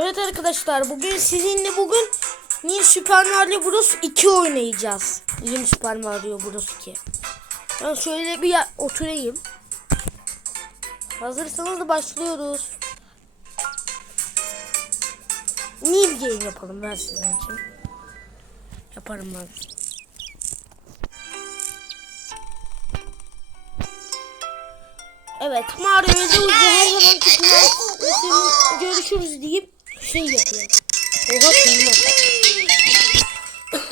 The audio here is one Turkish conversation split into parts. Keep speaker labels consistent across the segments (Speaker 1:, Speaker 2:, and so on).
Speaker 1: Evet arkadaşlar bugün sizinle bugün New Super Mario Bros 2 oynayacağız. Yeni Super Mario Bros 2. Ben şöyle bir oturayım. Hazırsanız da başlıyoruz. New game yapalım ben sizin için. Yaparım ben. Evet Mario ve Luigi her şey yapıyor. Oha kıyma.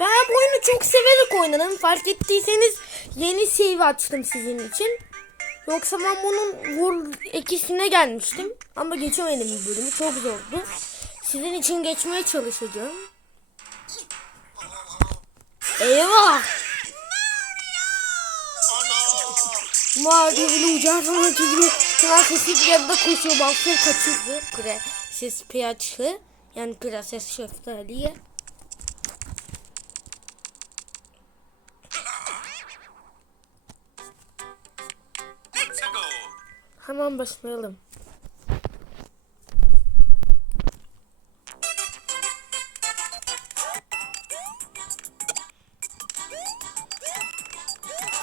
Speaker 1: ben bu oyunu çok severek oynadım. Fark ettiyseniz yeni save açtım sizin için. Yoksa ben bunun vur ikisine gelmiştim. Ama geçemedim bir bölümü. Çok zordu. Sizin için geçmeye çalışacağım. Eyvah! Mario ile ucağı falan gibi prensesi bir yanda koşuyor. Bastır kaçırdı. Prenses Peach'ı. Yani Prenses Şeftali'ye. Hemen başlayalım.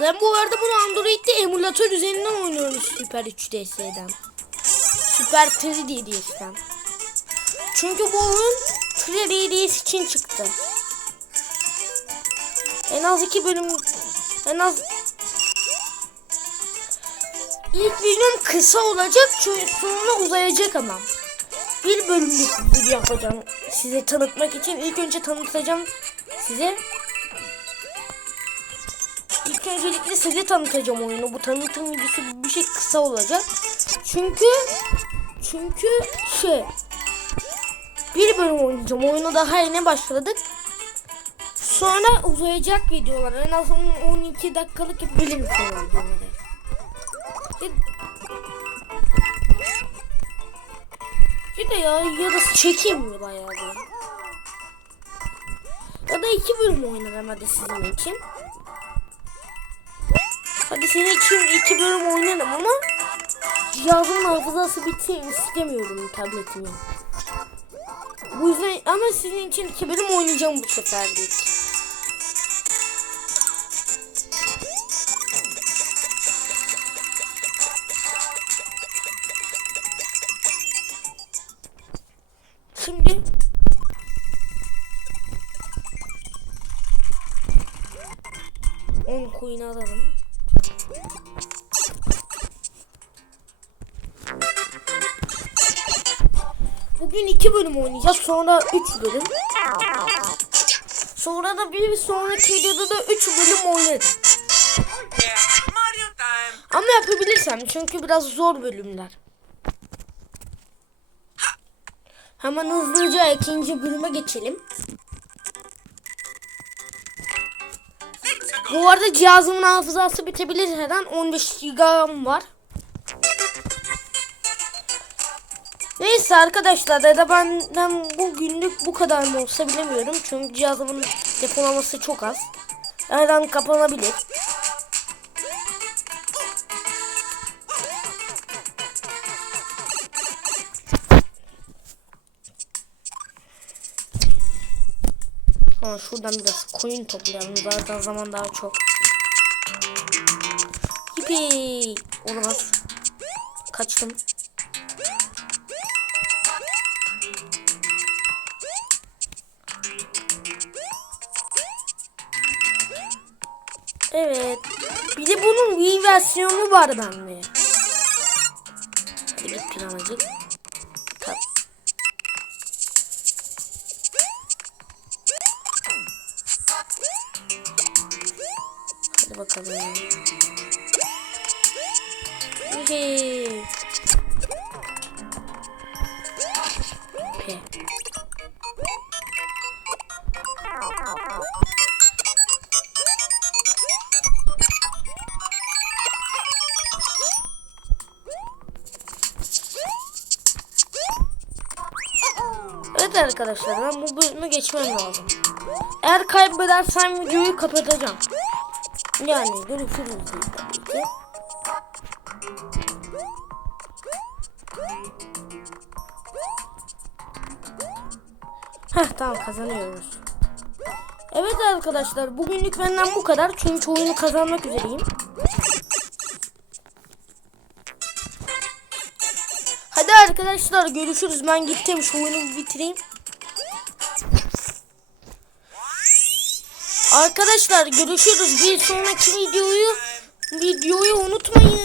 Speaker 1: Ben bu arada bunu Android'de emülatör üzerinden oynuyorum Super 3DS'den. Super 3DS'den. Çünkü bu oyun 3DS için çıktı. En az iki bölüm en az İlk videom kısa olacak çünkü sonra uzayacak ama. Bir bölümlük video yapacağım size tanıtmak için. İlk önce tanıtacağım size. Öncelikle size tanıtacağım oyunu. Bu tanıtım videosu bir şey kısa olacak. Çünkü çünkü şey bir bölüm oynayacağım. Oyunu daha yeni başladık. Sonra uzayacak videolar. En az 12 dakikalık bir bölüm falan da ya ya da çekeyim mi bayağı da. Ya da iki bölüm oynarım hadi sizin için. Hadi senin için iki bölüm oynarım ama cihazın hafızası bitsin istemiyorum tabletimin. Bu yüzden ama sizin için iki bölüm oynayacağım bu seferlik. Şimdi on coin alalım. Bugün iki bölüm oynayacağız. Sonra üç bölüm. Sonra da bir sonraki videoda da üç bölüm oynarım. Ama yapabilirsem çünkü biraz zor bölümler. Hemen hızlıca ikinci bölüme geçelim. Bu arada cihazımın hafızası bitebilir her an 15 GB'm var. Neyse arkadaşlar ya da benden bugünlük bu kadar mı olsa bilemiyorum. Çünkü cihazımın depolaması çok az. Her an kapanabilir. Ama şuradan biraz coin toplayalım. Zaten zaman daha çok. Yippee. Olamaz. Kaçtım. Evet. Bir de bunun Wii versiyonu var bende. Hadi git planacık. Bakalım. Evet arkadaşlar ben bu bölümü geçmem lazım. Eğer kaybedersem videoyu kapatacağım. Yani görüşürüz. Heh tamam kazanıyoruz. Evet arkadaşlar bugünlük benden bu kadar. Çünkü oyunu kazanmak üzereyim. Hadi arkadaşlar görüşürüz. Ben gittim şu oyunu bitireyim. Arkadaşlar görüşürüz. Bir sonraki videoyu videoyu unutmayın.